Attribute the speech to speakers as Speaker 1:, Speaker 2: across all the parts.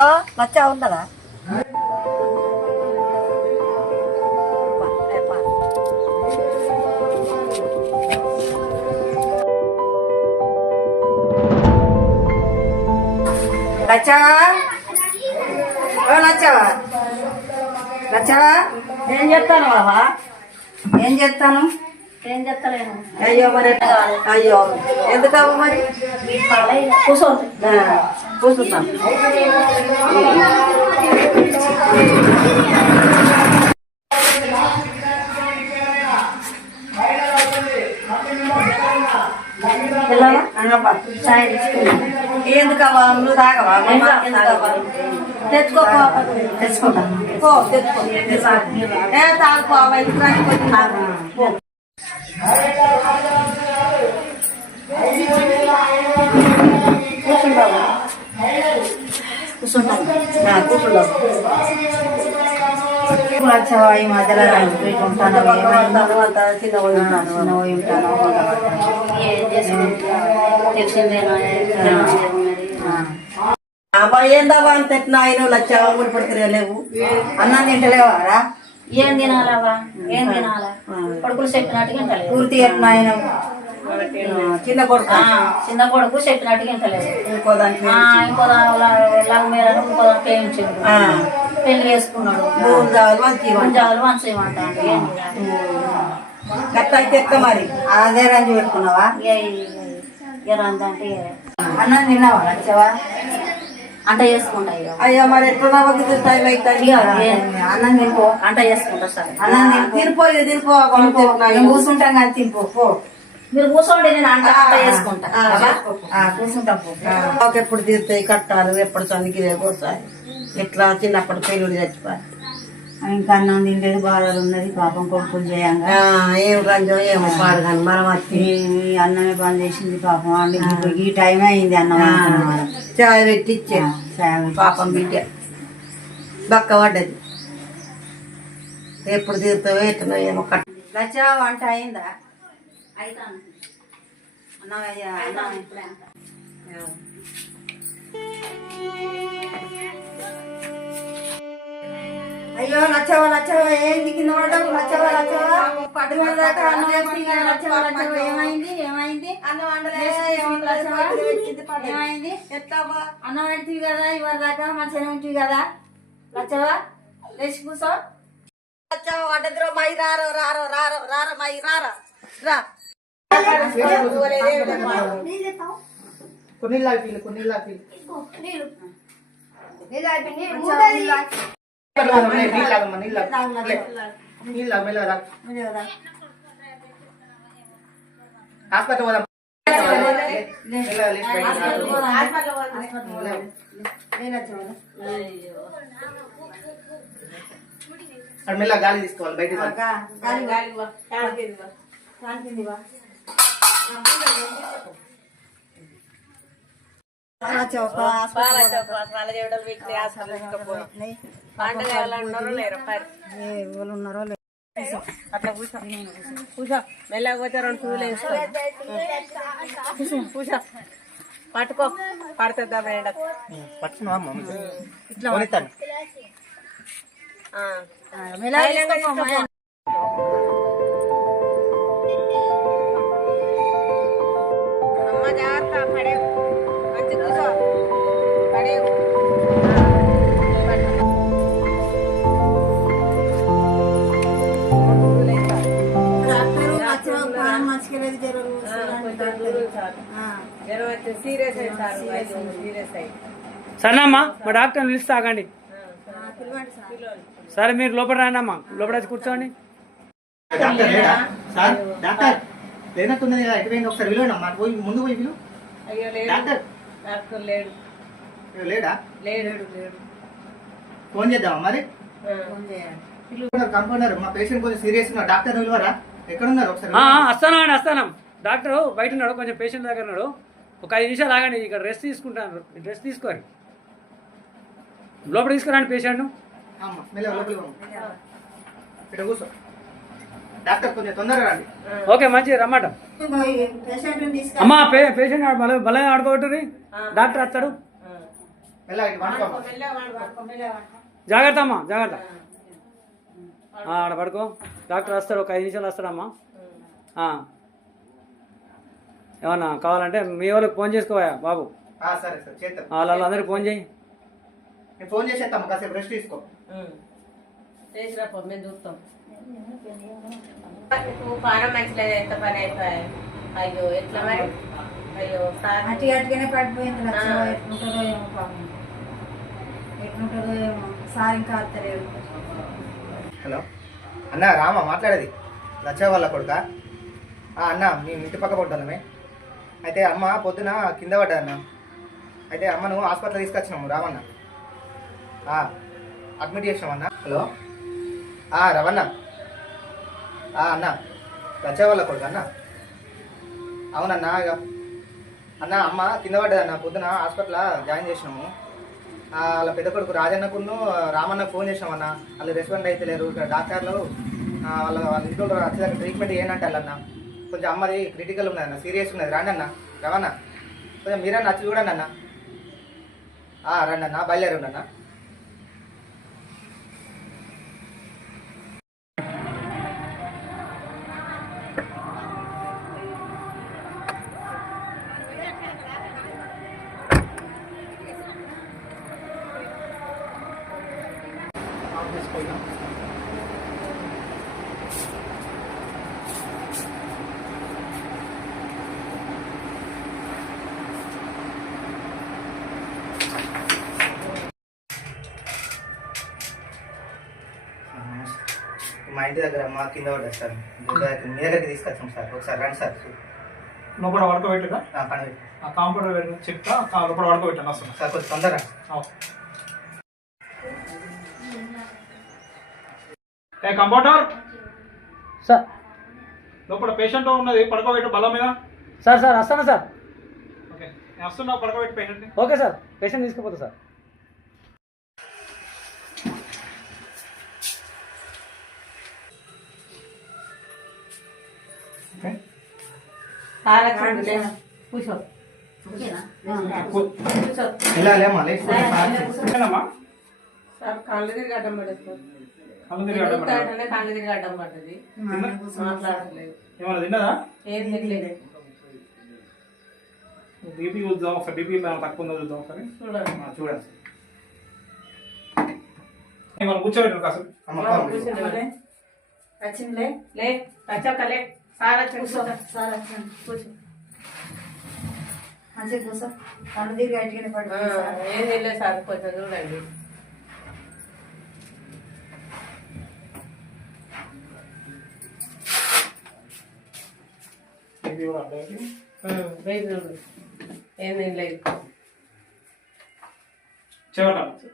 Speaker 1: మచ్చా ఉన్నదా లచ్చవా ఓ లచ్చవా లచ్చవా ఏం చెప్తాను బాబా ఏం చెప్తాను
Speaker 2: ఏం చెప్తలేను
Speaker 1: అయ్యో మరి అయ్యో ఎందుకవ్వ మరి
Speaker 2: కూర్చోండి
Speaker 1: అన్నప్ప
Speaker 2: చాయ్
Speaker 1: ఎందుకవ్వా? నువ్వు తాగవా?
Speaker 2: తెచ్చుకో తెచ్చుకుంటాను
Speaker 1: పో తెచ్చుకో. ఏ తాగుకో అవ్వ ఇంటికి రాని కొంచెం తాగు. పో.
Speaker 2: కూర్చుంటావా? కూర్చుంటాను
Speaker 1: ఈ మధ్యలో ఉంటాను తర్వాత ఉంటాను ఉంటాను
Speaker 2: ఏం
Speaker 1: ఏందవ్వా అంత ఎట్లా ఆయన లచ్చావా ఊరి పడుతున్నా లేవు అన్నం తింటలేవారా
Speaker 2: ఏం తినాలవా ఏం తినాలా కొడుకులు చెప్పినట్టుగా ఇంటలేదు
Speaker 1: పూర్తి ఎట్లా ఆయన చిన్న కొడుకు.
Speaker 2: చిన్న కొడుకు చెప్పినట్టుగా ఇంటలేదు
Speaker 1: ఇంకో దానికి
Speaker 2: ఇంకో లవ్ మీద ఇంకో దాని ప్రేమించాడు పెళ్ళి చేసుకున్నాడు. ఏం
Speaker 1: అయితే ఎక్క మరి? అదే రంజు పెట్టుకున్నావా?
Speaker 2: ఎరందంటే
Speaker 1: అన్నం తిన్నావా లచ్చావా
Speaker 2: అంట చేసుకుంటా
Speaker 1: అయ్యో మరి ఎట్లా టైం అవుతుంది అన్నం తినిపో
Speaker 2: అంట చేసుకుంటా సరే.
Speaker 1: అన్నం తిని తినిపో తినిపో కూర్చుంటాం కానీ తినిపో
Speaker 2: మీరు కూర్చోండి నేను అంట
Speaker 1: కూర్చుంటాం ఒక ఎప్పుడు తీరుతాయి కట్టాలు ఎప్పుడు చందికి పోతాయి ఎట్లా చిన్నప్పటి పెళ్ళి చచ్చిపోయి.
Speaker 3: ఇంకా అన్నం తింటేది బాధలు ఉన్నది పాపం కొడుకులు చేయంగా.
Speaker 1: ఏం రంజో ఏమో పాడు కానీ మనం వచ్చి
Speaker 3: అన్నమే పని చేసింది పాపం అండి ఈ టైం అయింది అన్నం.
Speaker 1: చాయ్ పెట్టి ఇచ్చే. పాపం బిడ్డ. బక్క పడ్డది. ఎప్పుడు తీరుతావో ఎట్లనో ఏమో కట్ట వంట అయిందా?
Speaker 2: అయితాను
Speaker 1: అయ్యో లచ్చవా లచ్చవా ఏంది కింద పడ్డావు? లచ్చవా లచ్చవా పట్టుకున్న దాకా అన్నం వేసి ఇక లచ్చవా లచ్చవా ఏమైంది? ఏమైంది?
Speaker 2: అన్నం
Speaker 1: ఏమైంది? ఎత్తావా
Speaker 2: ఏమైంది
Speaker 1: ఎట్లవ్వా?
Speaker 2: అన్నం పెడుతుంది కదా ఇవాళ దాకా మంచిగానే ఉంటుంది కదా? లచ్చవా లేచి కూర్చో
Speaker 1: లచ్చవా వడ్డద్రో మై రారో రారో రారో రారో మై రారా. రా.
Speaker 4: కొన్ని లాపీలు కొన్ని లాపీలు నీళ్ళమ్మా నీళ్ళు నీళ్ళు మెల్లగా హాస్పిటల్ పోదాం మెల్లగా లేచి బయటికి రా. అక్కడ మెల్లగా గాలి తీసుకోవాలి బయటికి రా.
Speaker 5: అట్లా కూర్చో కూర్చో మెల్లగా పోతే రెండు పూలు వేసుకో కూర్చో పట్టుకో పడుతుందా మేడ
Speaker 4: అమ్మ?
Speaker 6: సరేనమ్మా మా డాక్టర్ పిలిస్తే ఆగండి. సరే మీరు లోపల రానమ్మా లోపల వచ్చి కూర్చోండి.
Speaker 4: డాక్టర్ లేడా? సార్ డాక్టర్ లేనట్టున్నది కదా ఒకసారి పోయి ముందు పోయి విలువ
Speaker 5: అయ్యో లేడు
Speaker 4: డాక్టర్.
Speaker 5: డాక్టర్ లేడు.
Speaker 4: లేడా?
Speaker 5: లేడు లేడు
Speaker 4: ఫోన్ చేద్దామా మరి? కంపౌండర్. మా పేషెంట్ కొంచెం సీరియస్ ఉన్నారు డాక్టర్ విలువరా ఎక్కడ ఉన్నారు ఒకసారి
Speaker 6: వస్తాను అండి వస్తాను డాక్టర్ బయట ఉన్నాడు కొంచెం పేషెంట్ దగ్గర ఉన్నాడు. ఒక ఐదు నిమిషాలు ఆగండి ఇక్కడ రెస్ట్ తీసుకుంటాను. రెస్ట్ తీసుకోరు లోపల తీసుకురండి పేషెంట్ను ఓకే మంచిది రమ్మాట. అమ్మా పేషెంట్ బల బలం ఆడుకోబెట్టుర్రి. డాక్టర్ వస్తాడు. జాగ్రత్త అమ్మా జాగ్రత్త. ఆడ పడుకో. డాక్టర్ వస్తాడు ఒక ఐదు నిమిషాలు వస్తాడమ్మా. ఏమన్నా కావాలంటే మీ వాళ్ళకి ఫోన్ చేసుకోవా బాబు. వాళ్ళందరికీ ఫోన్ చేయి.
Speaker 4: నేను ఫోన్ చేసేస్తాము కాసేపు రెస్ట్ తీసుకో.
Speaker 5: చేసిరా పో మేము చూస్తాం. మంచిలేదు ఎంత పని అయిపోయాయి అయ్యో ఎట్లా మరి? అయ్యో సార్.
Speaker 3: అటు అటుగానే పడిపోయింది లచ్చవ్వ ఎట్లుంటుందో ఏమో పాపం. ఎట్లుంటుందో ఏమో. సార్ ఇంకా
Speaker 4: హలో. అన్న రామా మాట్లాడేది. లచ్చా వాళ్ళ కొడుక? అన్న మేము ఇంటి పక్క పడ్డామే అయితే అమ్మ పొద్దున కింద పడ్డా అన్న అయితే అమ్మను హాస్పిటల్ తీసుకొచ్చినాము రామన్న. అడ్మిట్ చేసినామన్న హలో? ఆ, రవణ. అన్న. లచ్చా వాళ్ళ కొడుకు అన్న. అవునన్నా ఇక అన్న అమ్మ కింద పడ్డదన్న పొద్దున హాస్పిటల్ జాయిన్ చేసినాము. వాళ్ళ పెద్ద కొడుకు రాజన్నకును రామన్న ఫోన్ చేసినామన్న వాళ్ళు రెస్పాండ్ అయితే లేరు. ఇక్కడ డాక్టర్లు వాళ్ళ వాళ్ళ ఇంట్లో వచ్చేదాకా ట్రీట్మెంట్ ఏంటంటే వాళ్ళన్న కొంచెం అమ్మది క్రిటికల్ ఉన్నది అన్న. సీరియస్ ఉన్నది. రండి అన్న. రవణ. కొంచెం మీరన్నా వచ్చి చూడండి అన్న. రండి అన్న. బయలుదేరండి అన్న. ఇంటి దగ్గర మా కింద పడ్డది సార్ మీ దగ్గర- మీ దగ్గరికి తీసుకొచ్చాం సార్. ఒకసారి రండి సార్.
Speaker 7: లోపల పడుకోబెట్టుగా
Speaker 4: ఆ,
Speaker 7: కాంపౌండర్ వెళ్ళి చెప్తా ఆ లోపల పడుకోబెట్టాను వస్తున్నా.
Speaker 4: సార్ కొంచెం తొందరగా.
Speaker 7: ఏ కాంపౌండర్!
Speaker 6: సార్.
Speaker 7: లోపల పేషెంట్ ఉన్నది పడుకోబెట్టు బల్ల మీద.
Speaker 6: సార్ సార్ వస్తాను సార్.
Speaker 7: ఓకే. నేను వస్తున్నా పడుకోబెట్టి పేషెంట్ని.
Speaker 6: Okay sir. పేషెంట్ తీసుకుపోతా సార్.
Speaker 5: కూర్చో. కళ్ళు తిరిగి అడ్డం పడేస్తారు.
Speaker 7: కళ్ళు తిరిగి అడ్డం
Speaker 5: పడ్డది.
Speaker 7: తిన్నదా?
Speaker 5: ఏం తినలేదు.
Speaker 7: బీపీ చూద్దాం ఒకసారి. బీపీ తక్కువ ఉందో చూద్దాం ఒకసారి.
Speaker 5: చూడండి.
Speaker 7: కూర్చోబెట్టారు కాసేపు.
Speaker 3: వచ్చిందిలే.
Speaker 5: లే రచకలే సార్
Speaker 3: కూర్చో. సార్ కూర్చో. మంచిగా కూర్చో. కళ్ళు సార్.
Speaker 5: ఏం తెలియదు సార్ కొంచెం చూడండి. ఏం తినలేదు.
Speaker 7: చెవటాలి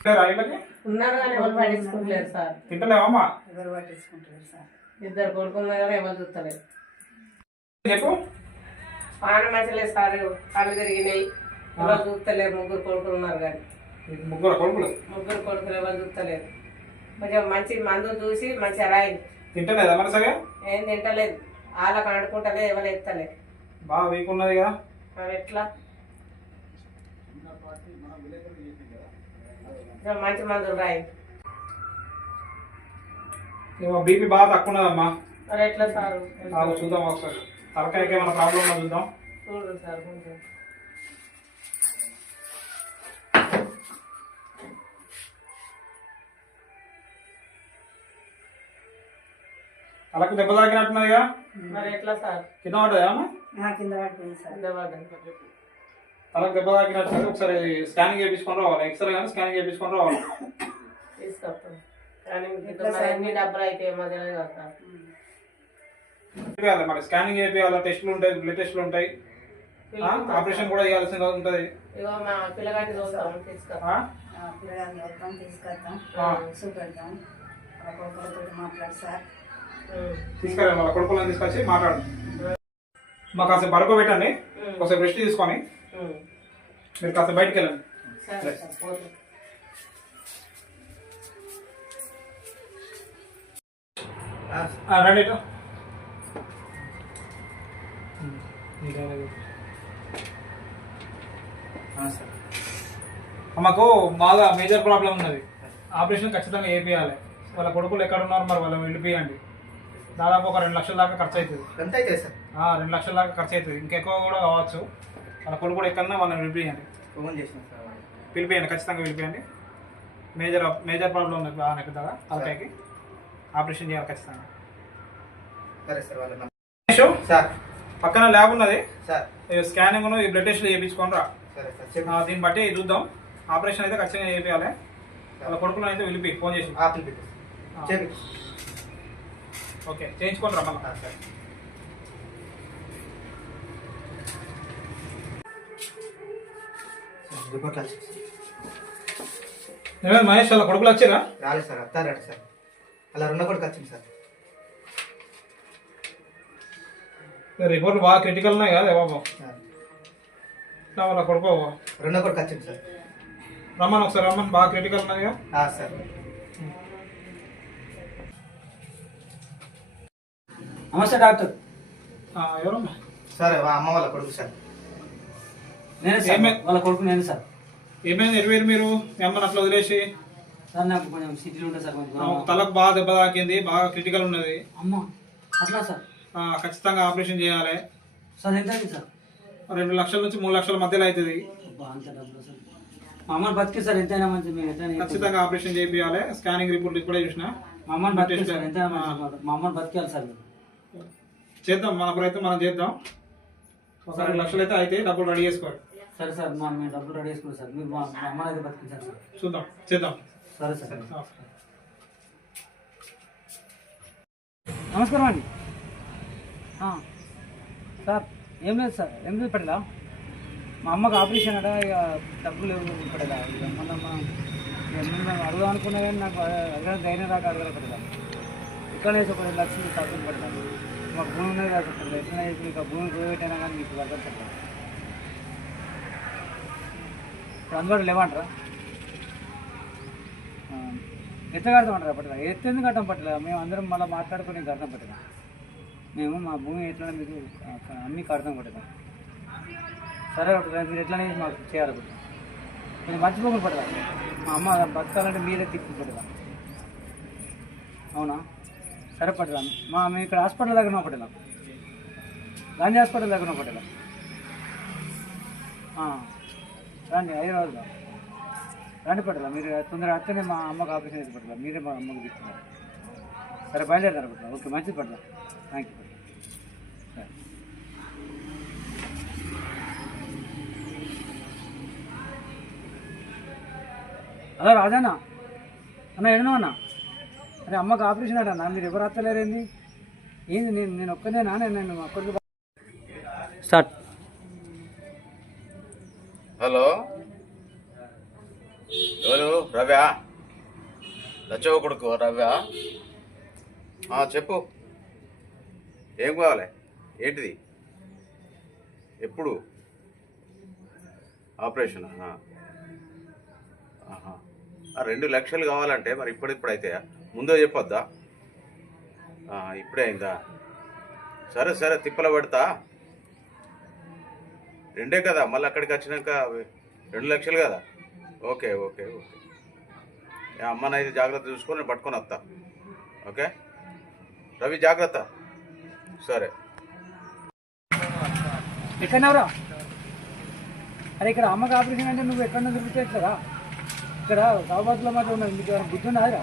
Speaker 5: ఉన్నారు కానీ ఎవరు పట్టించుకుంటలేరు సార్.
Speaker 7: తింటలేవమ్మా
Speaker 3: ఎవరు పట్టించుకుంటారు సార్.
Speaker 5: ఇద్దరు కొడుకున్నారు కానీ ఎవరు చూస్తలేరు.
Speaker 7: చెప్పు.
Speaker 5: పాన మంచలేదు సార్. కళ్ళు తిరిగినాయి ఎవరు చూస్తలేరు. ముగ్గురు కొడుకులు ఉన్నారు కానీ.
Speaker 7: ముగ్గురు కొడుకులు?
Speaker 5: ముగ్గురు కొడుకులు ఎవరు చూస్తలేరు. కొంచెం మంచి మందు చూసి మంచి రాయి.
Speaker 7: తింటలేదా మరి సరే
Speaker 5: ఏం తింటలేదు. వాళ్ళకి ఆడుకుంటలేదు ఎవరు ఎత్తలేదు
Speaker 7: బాగా వీక్ ఉన్నది కదా.
Speaker 5: మరి ఎట్లా? మంచి మందులు రాయి
Speaker 7: ఏమో బీపీ బాగా తక్కువ ఉన్నదమ్మా
Speaker 5: మరి ఎట్లా సార్?
Speaker 7: నాకు చూద్దాం ఒకసారి. తలకాయకి ఏమైనా ప్రాబ్లం ఉందో చూద్దాం.
Speaker 5: చూడు సార్ కొంచెం.
Speaker 7: తలకు దెబ్బ తాకినట్టున్నదిగా?
Speaker 5: మరి ఎట్లా సార్?
Speaker 7: కింద పడ్డదా అమ్మా?
Speaker 3: కింద పడిపోయింది సార్.
Speaker 5: కింద పడ్డది.
Speaker 7: తలకు దెబ్బ తాకినట్టున్నది ఒకసారి స్కానింగ్ చేయించుకొని రావాలి. ఎక్స్రే కానీ స్కానింగ్ చేయించుకొని రావాలి.
Speaker 5: మరి
Speaker 7: స్కానింగ్ చేయాలి టెస్టులు ఉంటాయి బ్లడ్ టెస్టులు ఉంటాయి. ఆ, ఆపరేషన్ కూడా చేయాల్సి ఉంటుంది.
Speaker 5: పిల్లగాడిని చూస్తాం తీసుకొస్తాం.
Speaker 7: తీసుకురండి వాళ్ళ కొడుకులను తీసుకొచ్చి మాట్లాడు. మాకు కాసేపు పడుకోబెట్టండి కాసేపు రెస్ట్ తీసుకొని. మీరు కాసేపు బయటికి వెళ్ళండి. రండి ఇటు.
Speaker 4: ఆ, సార్.
Speaker 7: మాకు బాగా మేజర్ ప్రాబ్లం ఉన్నది. ఆపరేషన్ ఖచ్చితంగా చేపియాలి. వాళ్ళ కొడుకులు ఎక్కడ ఉన్నారు మరి వాళ్ళు వెళ్ళిపోయండి. దాదాపు ఒక రెండు లక్షల దాకా ఖర్చు అవుతుంది.
Speaker 4: ఎంత అయితే సార్?
Speaker 7: ఆ, రెండు లక్షల దాకా ఖర్చు అవుతుంది. ఇంకెక్కువ కూడా కావచ్చు. వాళ్ళ కొడుకులు ఎక్కడన్నా వాళ్ళని వెళ్ళిపోయండి
Speaker 4: ఫోన్ చేసిన సార్.
Speaker 7: పిలిపియండి ఖచ్చితంగా పిలిపియండి మేజర్ మేజర్ ప్రాబ్లం ఉంది బాగా పెద్దగా తలకాయకి. ఆపరేషన్ చేయాలి ఖచ్చితంగా.
Speaker 4: సరే సార్ వాళ్ళ సార్.
Speaker 7: పక్కన ల్యాబ్ ఉన్నది.
Speaker 4: సార్.
Speaker 7: స్కానింగ్ ఈ బ్లడ్ టెస్ట్ చేయించుకొని రా. దీన్ని బట్టి చూద్దాం. ఆపరేషన్ అయితే ఖచ్చితంగా చేయాలి వాళ్ళ కొడుకులను అయితే వెళ్ళిపోయి ఫోన్ చేసి. ఓకే చేయించుకొని రా మళ్ళీ. ఏమైంది మహేష్ వాళ్ళ కొడుకులు వచ్చిరా?
Speaker 4: రాలేదు సార్ వస్తారట సార్. అలా రెండు కొడుకు వచ్చింది సార్.
Speaker 7: రిపోర్ట్లు బాగా క్రిటికల్ ఉన్నాయి కదా బాబు. వాళ్ళ కొడుకు
Speaker 4: రెండో కొడుకు వచ్చింది సార్.
Speaker 7: రమ్మని ఒకసారి రమ్మని. బాగా క్రిటికల్ ఉన్నాయి కదా.
Speaker 4: ఆ, సార్.
Speaker 6: నమస్తే డాక్టర్.
Speaker 7: ఆ, ఎవరమ్మా?
Speaker 4: సార్ అమ్మ వాళ్ళ కొడుకు సార్.
Speaker 6: నేనే సార్
Speaker 7: ఏమే-
Speaker 6: వాళ్ళ కొడుకు నేను సార్.
Speaker 7: ఏమైంది ఎరువేరు మీరు? అట్లా వదిలేసి?
Speaker 6: సార్ నాకు కొంచెం సిటీలో ఉంటుంది సార్ కొంచెం
Speaker 7: ఆ,
Speaker 6: దూరం.
Speaker 7: తలకు బాగా దెబ్బ తాకింది బాగా క్రిటికల్ ఉన్నది.
Speaker 6: అమ్మ అట్లా సార్.
Speaker 7: ఆ, ఖచ్చితంగా ఆపరేషన్ చేయాలి.
Speaker 6: సార్ ఎంత అయింది సార్?
Speaker 7: రెండు లక్షల నుంచి మూడు లక్షల మధ్యలో అవుతుంది.
Speaker 6: అబ్బా, అంత డబ్బులు సార్. మా అమ్మని బతికి సార్ ఎంతైనా మంచి మీరు ఎంతైనా చెప్పండి.
Speaker 7: ఖచ్చితంగా ఆపరేషన్ చేయాలి స్కానింగ్ రిపోర్ట్ ఇప్పుడే చూసిన.
Speaker 6: మా అమ్మని బతికి సార్ ఎంతైనా మంచి మాట. మా అమ్మని బతికేయాలి సార్ మీరు.
Speaker 7: చేద్దాం మన ప్రయత్నం మనం చేద్దాం. ఒక రెండు లక్షలు అయితే అయితే డబ్బులు రెడీ చేసుకోవాలి.
Speaker 6: సరే సార్ మా మేము డబ్బులు రెడీ చేసుకున్నాం సార్. మీరు మా మా అమ్మని అయితే సార్.
Speaker 7: చూద్దాం చేద్దాం.
Speaker 6: సరే సార్. నమస్కారం. అండి. సార్ ఏం లేదు సార్ ఏం లేదు పడలా. మా అమ్మకి ఆపరేషన్ అట ఇక డబ్బులు లేవు పడలా. ఇక మొన్న మా ఇక నేను అడుగుదాం అనుకున్నా కానీ నాకు అడగ ధైర్యం రాక అడగలే పడలా. ఇక్కడ ఒక రెండు లక్షలు తక్కువ పడలా. మాకు భూమి ఉన్నది కాదు ఎట్లా ఇక భూమి పోయిపోయినా కానీ మీకు పడలా. ఇప్పుడు లేవంటారా ఆ, ఎట్లా కడతామంటారా పట్టదా ఎత్తు ఎందుకు కట్టం పట్టలేదు మేము అందరం మళ్ళీ మాట్లాడుకుని కడతాం పట్టదా మేము మా భూమి ఎట్లా మీకు అన్నీ కడతాం పట్టదా సరే పట్టదా మీరు ఎట్లానేది మాకు చేయాలి పట్టదా నేను మర్చిపోకుండా పట్టదా మా అమ్మ బతకాలంటే మీరే తిప్పి పట్టదా అవునా? సరే పట్టదా మా మేము ఇక్కడ హాస్పిటల్ దగ్గర పట్టదా గాంధీ హాస్పిటల్ దగ్గర పట్టదా రండి హైదరాబాద్లో రండి పట్టదా మీరు తొందరగా వస్తేనే మా అమ్మకి ఆపరేషన్ అయితే పట్టదా మీరే మా అమ్మకి తీసుకున్నారు సరే బయలుదేరారు పట్టదా ఓకే మంచిది పడదా థ్యాంక్ యూ సరే. హలో రాజానా అన్న ఎన్నో అన్న? అరే అమ్మకి ఆపరేషన్ అట అన్న. మీరు ఎవరు వస్తలేరేంది? ఏంది నేను నేను ఒక్కనే నేను నేను ఒక్కరికి స్టార్ట్
Speaker 8: హలో. ఎవరు? రవ్యా? లచ్చవ కొడుకు రవ్యా? చెప్పు. ఏం కావాలి? ఏంటిది? ఎప్పుడు? ఆపరేషన్ రెండు లక్షలు కావాలంటే మరి ఇప్పుడిప్పుడు అయితే ముందే చెప్పొద్దా? ఇప్పుడే అయిందా? సరే సరే తిప్పల పెడతా. రెండే కదా మళ్ళీ అక్కడికి వచ్చినాక రెండు లక్షలు కదా. Okay okay okay. అమ్మనైతే జాగ్రత్త చూసుకొని నేను పట్టుకొని వస్తా. ఓకే? రవి జాగ్రత్త. సరే.
Speaker 6: ఎక్కడన్నావురా అరే ఇక్కడ అమ్మకి ఆపరేషన్ అంటే నువ్వు ఎక్కడ దొరికితేట్లేదా ఇక్కడ సాబాద్లో మాత్రం ఉన్నది నీకు బుద్ధి ఉన్నదిరా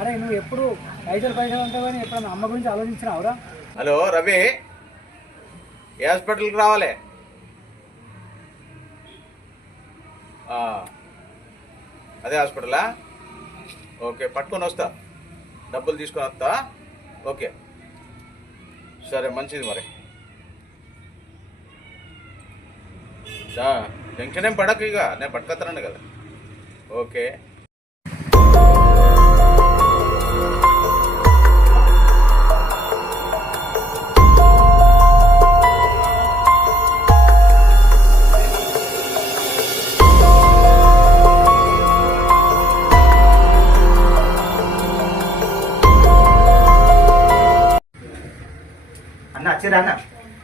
Speaker 6: అరే నువ్వు ఎప్పుడు పైసలు పైసలు అంటావు కానీ ఎప్పుడన్నా అమ్మ గురించి ఆలోచించినావురా?
Speaker 8: హలో రవి. ఏ హాస్పిటల్కి రావాలి? అదే హాస్పిటలా? ఓకే పట్టుకొని వస్తా. డబ్బులు తీసుకొని వస్తా. ఓకే. సరే మంచిది మరి. టెన్షన్ ఏం పడకు ఇక. నేను పట్టుకొస్తానండి కదా. ఓకే.
Speaker 4: వచ్చిరా అన్న.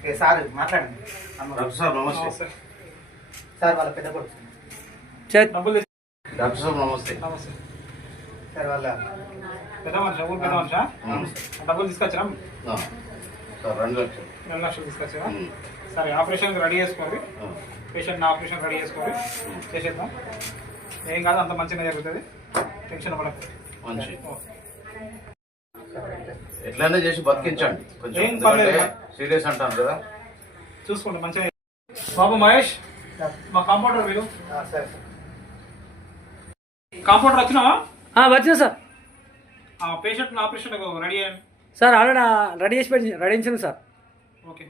Speaker 4: ఏ సార్ మాట్లాడండి.
Speaker 8: డాక్టర్ సాబ్ నమస్తే.
Speaker 4: సార్ వాళ్ళ పెద్ద కొడుకు.
Speaker 8: డాక్టర్ సాబ్ నమస్తే.
Speaker 7: నమస్తే.
Speaker 4: సార్ వాళ్ళ
Speaker 7: పెద్ద మనిషి? ఊరు పెద్ద మనిషా? డబ్బులు తీసుకొచ్చినా
Speaker 8: ఆ. సార్ రెండు లక్షలు.
Speaker 7: రెండు లక్షలు తీసుకొచ్చా
Speaker 8: ఉమ్.
Speaker 7: సరే ఆపరేషన్ రెడీ చేసుకోండి.
Speaker 8: ఆ.
Speaker 7: పేషెంట్ ఆపరేషన్ రెడీ చేసుకోండి. చేసేద్దాం. ఏం కాదు అంత మంచిగా జరుగుతుంది. టెన్షన్ పడకు.
Speaker 8: మంచి. ఎట్లయినా చేసి బతికించండి. కొంచెం
Speaker 7: ఏం పర్లేదు.
Speaker 8: ఎందుకంటే సీరియస్ అంటాను కదా.
Speaker 7: చూసుకోండి మంచిగా బాబు మహేష్ మా కాంపౌండర్ వీరు
Speaker 4: ఆ, సరే సార్.
Speaker 7: కాంపౌండర్ వచ్చినావా?
Speaker 6: వచ్చిన సార్.
Speaker 7: ఆ పేషెంట్ ఆపరేషన్ రెడీ అయ్యండి
Speaker 6: సార్ ఆల్రెడీ రెడీ చేసి పెట్టి రెడీ చేసింది సార్.
Speaker 7: ఓకే.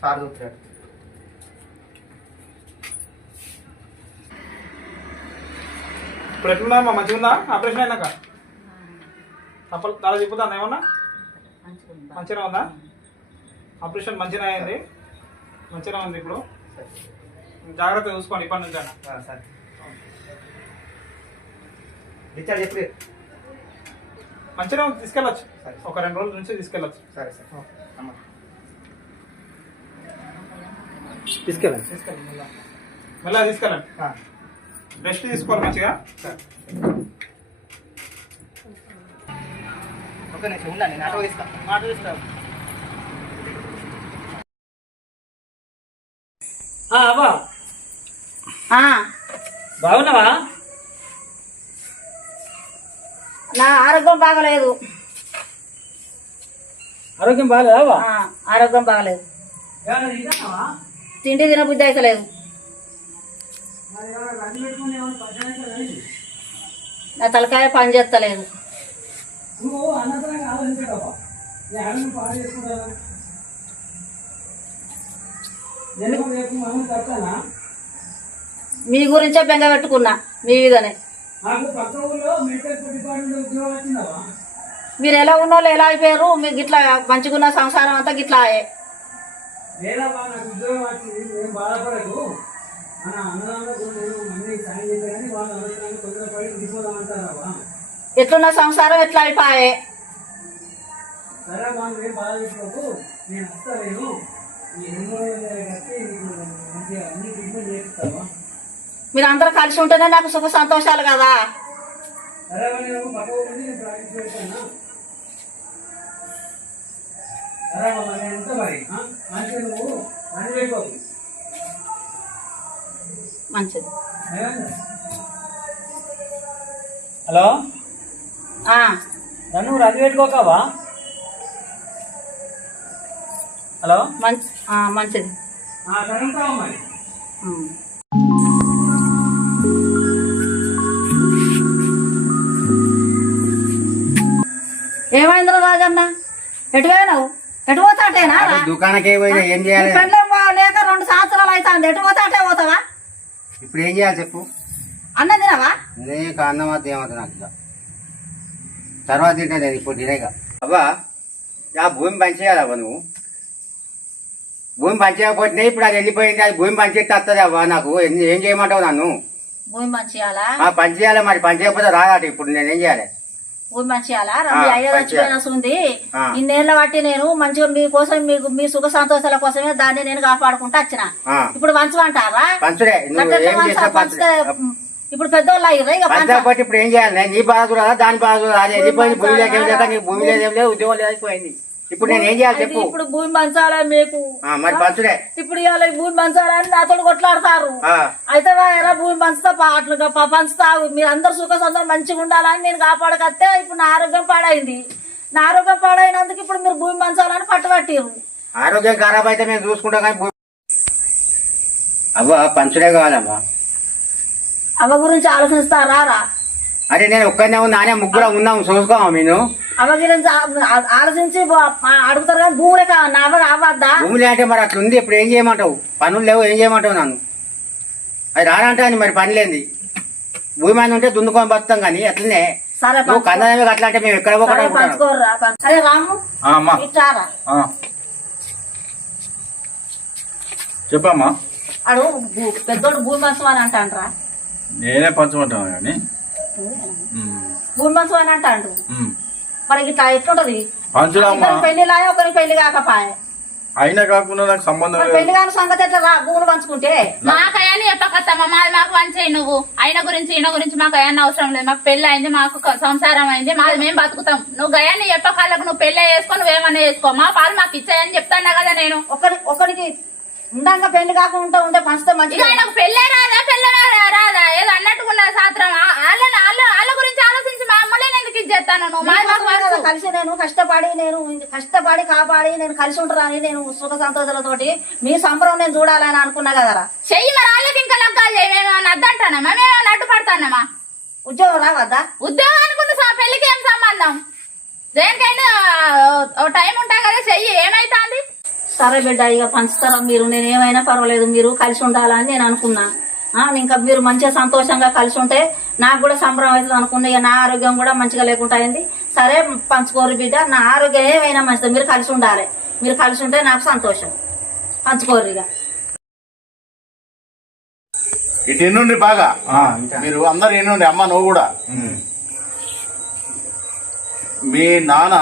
Speaker 4: సార్ చూస్తాడు.
Speaker 7: ఇప్పుడు ఎట్లుందా మా మంచిగా ఉందా? ఆపరేషన్ అయినాక? తప్పలు తల తిప్పుతా ఏమన్నా? మంచిగా ఉందా? ఆపరేషన్ మంచిగా అయింది. మంచిగా ఉంది ఇప్పుడు. జాగ్రత్త చూసుకోండి ఇప్పటి నుంచి
Speaker 4: సరే. డిశ్చార్జ్ ఎప్పుడు?
Speaker 7: మంచిగా ఉంది, తీసుకెళ్ళొచ్చు.
Speaker 4: సరే.
Speaker 7: ఒక రెండు రోజుల నుంచి తీసుకెళ్ళొచ్చు.
Speaker 4: సరే సార్. అమ్మ.
Speaker 6: తీసుకెళ్ళండి.
Speaker 7: తీసుకెళ్ళండి మెల్లగా మెల్లగా తీసుకెళ్ళండి. రెస్ట్ తీసుకోవాలి మంచిగా.
Speaker 4: ఓకే నేను ఉండండి ఆటో ఇస్తాను
Speaker 7: మాట తీసుకో
Speaker 6: అవ్వా.
Speaker 2: ఆ,
Speaker 6: బాగున్నావా?
Speaker 2: నా ఆరోగ్యం బాగలేదు.
Speaker 6: ఆరోగ్యం బాగాలేదా
Speaker 2: ఆరోగ్యం బాగలేదు? తిండి తినబుద్ధి అయితే లేదు నా తలకాయ పని చేస్తలేదు.
Speaker 6: నువ్వు పాడు రేపు మనం
Speaker 2: మీ గురించే బెంగ పెట్టుకున్నా మీ విధనే
Speaker 6: నాకు పక్క ఊళ్ళో మెడికల్ డిపార్ట్మెంట్ ఉద్యోగం వచ్చిందవా
Speaker 2: మీరు ఎలా ఉన్నోళ్ళు ఎలా అయిపోయారు? మీకు గిట్లా మంచిగున్న సంసారం అంతా గిట్లా
Speaker 6: నాకు ఉద్యోగం వచ్చింది నేను బాధపడకు. మన అన్నదానంలో నేను అన్ని సాయం చేస్తే కానీ వాళ్ళు అన్నదానాన్ని తొందర పడి విడిపోదామంటారావా
Speaker 2: ఎట్లున్న సంసారం ఎట్లా అయిపోయే?
Speaker 6: సరే బాధ నేను వస్తాను
Speaker 2: మీరు అందరూ కలిసి ఉంటేనే నాకు సుఖ సంతోషాలు కదా.
Speaker 6: సరే మరి
Speaker 2: మంచిది?
Speaker 6: హలో?
Speaker 2: ఆ,
Speaker 6: నన్ను రద్దు పెట్టుకోకవా? హలో?
Speaker 2: మంచి ఆ, మంచిది.
Speaker 6: మరి.
Speaker 2: ఏమైందిరా రాజన్న? ఎటు పోయినావు? ఎటు పోతాటేనా?
Speaker 9: దుకాణకే పోయినా ఏం చేయాలి?
Speaker 2: లేక రెండు సంవత్సరాలు అవుతుంది. ఎటు పోతాటే పోతావా?
Speaker 9: ఇప్పుడు ఏం చేయాలి చెప్పు?
Speaker 2: అన్నం తినవా?
Speaker 9: అదే కారణం అది ఏమవుతుంది నాకు. తర్వాత తింటా నేను ఇప్పుడు తినేగా అబ్బా ఆ భూమి పంచేయాలవ్వ నువ్వు? భూమి పంచేయకపోతే ఇప్పుడు అది వెళ్ళిపోయింది అది భూమి పంచేస్తే వస్తుంది అవ్వ నాకు. ఏం చేయమంటావు నన్ను?
Speaker 2: భూమి మంచియాలా
Speaker 9: ఆ పంచేయాలి మరి? పంచేయకపోతే రాదట ఇప్పుడు నేను ఏం చేయాలి?
Speaker 2: భూమి మంచియాలా
Speaker 9: ఆ,
Speaker 2: మీ అయ్య
Speaker 9: మంచిగా.
Speaker 2: చచ్చిపోయిన ఉంది
Speaker 9: ఆ.
Speaker 2: ఇన్నేళ్ళ బట్టి నేను మంచిగా మీకోసం మీకు మీ సుఖ సంతోషాల కోసమే దాన్ని నేను కాపాడుకుంటూ వచ్చిన. ఇప్పుడు మంచం పంచితే, ఇప్పుడు పెద్దోళ్ళు
Speaker 9: ఇప్పుడు ఏం చేయాలి? నేను నీ బాధ కూడా రాదా, దాని బాధ కూడా రాదు? వెళ్ళిపోయింది భూమి నీ భూమి లేదు ఏం లేదు ఉద్యోగం లేదు అయిపోయింది. ఇప్పుడు నేను ఏం చేయాలి చెప్పు.
Speaker 2: ఇప్పుడు భూమి పంచాలా మీకు.
Speaker 9: మరి పంచుడే.
Speaker 2: ఇప్పుడు ఇవాళ భూమి పంచాలని నాతో కొట్లాడతారు. అయితే ఎరా భూమి పంచుతా పా- అట్లుగా ప- పంచుతా మీరు అందరు సుఖ సంతోషం మంచిగా ఉండాలని నేను కాపాడకత్తే ఇప్పుడు నా ఆరోగ్యం పాడైంది. నా ఆరోగ్యం పాడైనందుకు ఇప్పుడు మీరు భూమి పంచాలని పట్టుబట్టిరు
Speaker 9: ఆరోగ్యం ఖరాబ్ అయితే మేము చూసుకుంటాం కానీ అవ్వ పంచుడే కావాలమ్మా.
Speaker 2: అవ గురించి ఆలోచిస్తారా రా.
Speaker 9: అరే నేను ఒక్కనే ఉన్నానే ముగ్గురం ఉన్నాం చూసుకోమా నేను
Speaker 2: గురించి ఆ- ఆలోచించి బా- ఆ- అడుగుతారు కానీ భూములే కావాలి అవ అవద్దా
Speaker 9: భూమి అంటే మరి అట్లా ఉంది ఇప్పుడు ఏం చేయమంటావు? పనులు లేవు ఏం చేయమంటావు నన్ను? అది రానంటే అని మరి పని లేనిది. భూమి మీద ఉంటే దున్నుకొని బతుకుతాం కానీ అట్లనే.
Speaker 2: సరే
Speaker 9: నువ్వు
Speaker 2: పంచుకో.
Speaker 9: కన్నమే అట్లా అంటే మేము ఎక్కడ
Speaker 2: సరే
Speaker 9: పోకుండా
Speaker 2: పంచుకోర్రా పంచు- అరే రాము.
Speaker 8: అమ్మా. చెప్పమ్మా.
Speaker 2: అడు భూ- పెద్దోడు భూమి పంచమని అంటాన్రా
Speaker 8: నేనే పంచమంటాను కానీ.
Speaker 2: భూమి మంచం అని అంటాడు. మరి ఇట్లా ఎట్లుంటది?
Speaker 10: పంచరామ్మ
Speaker 2: ఇద్దరు పెళ్ళి లాయ ఒకరికి పెళ్ళి కాకపాయ.
Speaker 10: అయినా కాకుండా నాకు సంబంధం
Speaker 2: పెళ్ళి కాని సంగతి ఎట్లా రా భూములు పంచుకుంటే?
Speaker 11: మాకయ్యాన్ని చెప్పకత్తమ్మ మాది మాకు మంచి నువ్వు. ఆయన గురించి ఈయన గురించి మాకు అయ్యాన్ని అవసరం లేదు. మాకు పెళ్ళి అయింది మాకు సంసారం అయింది మాది మేము బతుకుతాం. నువ్వు గయాన్ని చెప్పకాళ్ళకు నువ్వు పెళ్ళి చేసుకొని నువ్వేమన్నా చేసుకో. మా పాలు మాకు ఇచ్చాయని చెప్తాను కదా నేను.
Speaker 2: ఒకరి ఒకరికి ఉండంగా పెళ్ళి కాకుండా ఉంటే పంచితే మంచిగా
Speaker 11: ఆయనకు పెళ్ళే రాదా పెళ్ళే రా- రాదా? ఏదో అన్నట్టుకున్న శాస్త్రం ఆ- వాళ్ళ వాళ్ళ గురించి ఆలోచించి మమ్మల్ని ఎందుకు ఇది చేస్తాను? నువ్వు మాది మాకు వరుస.
Speaker 2: కలిసి నేను కష్టపడి నేను కష్టపడి కాపాడి నేను కలిసి ఉంటానని నేను సుఖ సంతోషాలతోటి మీ సంబరం నేను చూడాలని అనుకున్నా కదరా.
Speaker 11: చెయ్యి మరి వాళ్ళకి ఇంకా లగ్గాలు చేయి మేమేమన్నా అద్దంటానమ్మా మేమేమన్నా అడ్డు పడతానమ్మా
Speaker 2: ఉద్యోగం రావద్దా?
Speaker 11: ఉద్యోగానికి ఉన్న స- పెళ్ళికి ఏం సంబంధం? దేనికైనా ఓ టైం ఉంటా కదా చెయ్యి. ఏమైతాంది?
Speaker 2: సరే బిడ్డ ఇక పంచుతారా మీరు? నేను ఏమైనా పర్వాలేదు మీరు కలిసి ఉండాలని నేను అనుకున్నా. ఆ, ఇంకా మీరు మంచిగా సంతోషంగా కలిసి ఉంటే నాకు కూడా సంబరం అవుతుంది అనుకున్నా. ఇక నా ఆరోగ్యం కూడా మంచిగా లేకుండా అయింది. సరే పంచుకోరు బిడ్డ నా ఆరోగ్యం ఏమైనా మంచిది మీరు కలిసి ఉండాలి. మీరు కలిసి ఉంటే నాకు సంతోషం. పంచుకోరు ఇక.
Speaker 8: ఇటు ఎన్నుండి బాగా. మీరు అందరు ఎన్నుండి అమ్మ నువ్వు కూడా. మీ నాన్న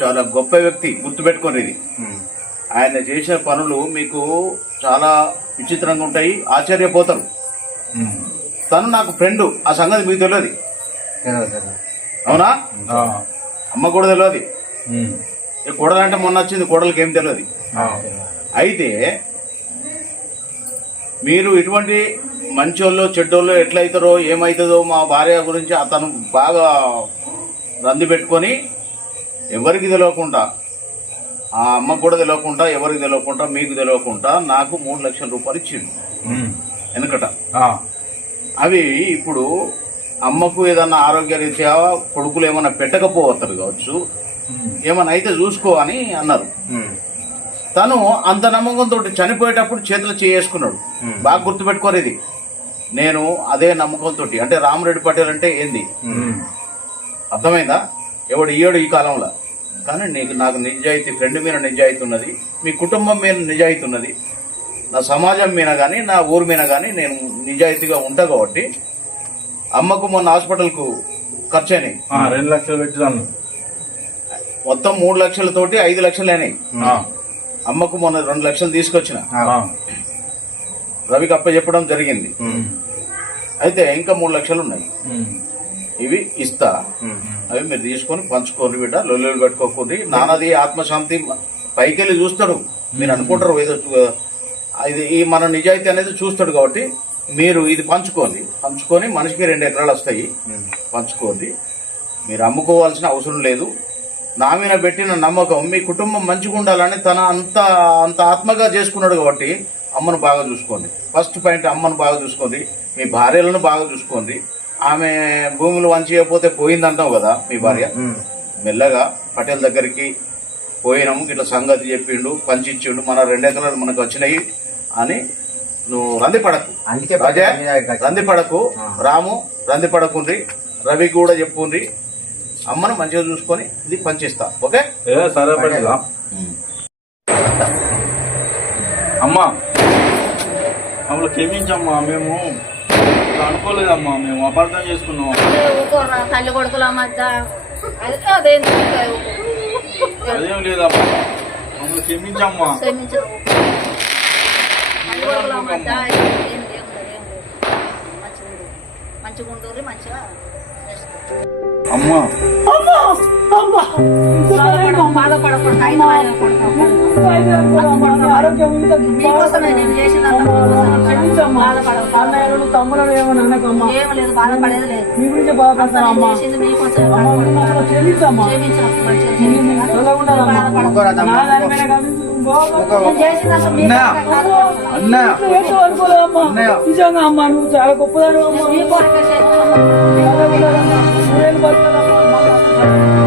Speaker 8: చాలా గొప్ప వ్యక్తి గుర్తుపెట్టుకోండి ఇది. ఆయన చేసిన పనులు మీకు చాలా విచిత్రంగా ఉంటాయి ఆశ్చర్యపోతారు. తను నాకు ఫ్రెండ్ ఆ సంగతి మీకు తెలియదు అవునా. అమ్మ కూడా తెలియదు కోడలంటే మొన్న వచ్చింది కోడలకి ఏం తెలియదు. అయితే మీరు ఇటువంటి మంచోళ్ళు చెడ్డోళ్ళు ఎట్లయితారో ఏమవుతుందో మా భార్య గురించి అతను బాగా రంది పెట్టుకొని ఎవరికి తెలియకుండా ఆ అమ్మకు కూడా తెలియకుండా ఎవరికి తెలియకుండా మీకు తెలియకుండా నాకు మూడు లక్షల రూపాయలు ఇచ్చిండు
Speaker 10: ఉమ్.
Speaker 8: వెనకట. అవి ఇప్పుడు అమ్మకు ఏదన్నా ఆరోగ్య రీత్యా కొడుకులు ఏమన్నా పెట్టకపోతారు కావచ్చు
Speaker 10: ఉమ్.
Speaker 8: ఏమన్నా అయితే చూసుకో అని అన్నారు. తను అంత నమ్మకంతో చనిపోయేటప్పుడు చేతులు చేసుకున్నాడు బాగా గుర్తుపెట్టుకోరు ఇది నేను అదే నమ్మకంతో అంటే రామరెడ్డి పటేల్ అంటే ఏంది. అర్థమైందా ఎవడు ఇయ్యడు ఈ కాలంలో కానీ నీకు నాకు నిజాయితీ ఫ్రెండ్ మీద నిజాయితీ ఉన్నది మీ కుటుంబం మీద నిజాయితీ ఉన్నది నా సమాజం మీద కానీ నా ఊరు మీద కానీ నేను నిజాయితీగా ఉంటా కాబట్టి అమ్మకు మొన్న హాస్పిటల్కు ఖర్చు అయినాయి
Speaker 10: రెండు లక్షలు పెట్టినాను
Speaker 8: మొత్తం మూడు లక్షలతోటి ఐదు లక్షలు అయినాయి. అమ్మకు మొన్న రెండు లక్షలు తీసుకొచ్చిన. రవికి అప్ప చెప్పడం జరిగింది. అయితే ఇంకా మూడు లక్షలు ఉన్నాయి. ఇవి ఇస్తా. అవి మీరు తీసుకొని పంచుకోండి బిడ్డ లొల్లులు పెట్టుకోకండి నాన్నది ఆత్మశాంతి పైకి వెళ్ళి చూస్తాడు. మీరు అనుకుంటారు ఏదో ఇది ఈ మన నిజాయితీ అనేది చూస్తాడు కాబట్టి మీరు ఇది పంచుకోండి. పంచుకొని మనిషికి రెండు ఎకరాలు వస్తాయి. పంచుకోండి. మీరు అమ్ముకోవాల్సిన అవసరం లేదు. నా మీద పెట్టిన నమ్మకం మీ కుటుంబం మంచిగా ఉండాలని తన అంత అంత ఆత్మగా చేసుకున్నాడు కాబట్టి అమ్మను బాగా చూసుకోండి. ఫస్ట్ పాయింట్ అమ్మను బాగా చూసుకోండి. మీ భార్యలను బాగా చూసుకోండి. ఆమె భూములు వంచకపోతే పోయిందంటావు కదా మీ భార్య? మెల్లగా పటేల్ దగ్గరికి పోయినాము ఇట్లా సంగతి చెప్పిండు పంచిచ్చిండు మన రెండు ఎకరాలు మనకు వచ్చినాయి అని నువ్వు రంది పడకు.
Speaker 9: అందుకే
Speaker 8: రాజా
Speaker 9: పటేల్ మీద కచ్చి-
Speaker 8: రంది పడకు. రాము రంది పడకుండ్రి. రవి కూడా చెప్పుండ్రి. అమ్మను మంచిగా చూసుకొని ఇది పంచిస్తా. ఓకే?
Speaker 10: ఏ సరే పట్టిలా అమ్మా మమ్మల్ని క్షమించమ్మా మేము అనుకోలేదమ్మా మేము అపార్థం చేసుకున్నాం
Speaker 2: తల్లి కొడుకుల మధ్య అదే ఇంకా ఊరుకో.
Speaker 10: అదేం లేదమ్మా మమ్మల్ని క్షమించమ్మా
Speaker 2: క్షమించు. తల్లి కొడుకుల మధ్య ఏం. మంచిగా ఉండు. మంచిగా
Speaker 10: అమ్మా.
Speaker 2: చేసిందంతా నీకోసమే. బాధపడకు.
Speaker 6: తమ్ముడు ఏమని అనకమ్మా మీ గురించి బాధపడతానమ్మా. క్షమించమ్మా. నిజంగా అమ్మా నువ్వు చాలా గొప్పదాను అమ్మా
Speaker 2: మీ కొరకే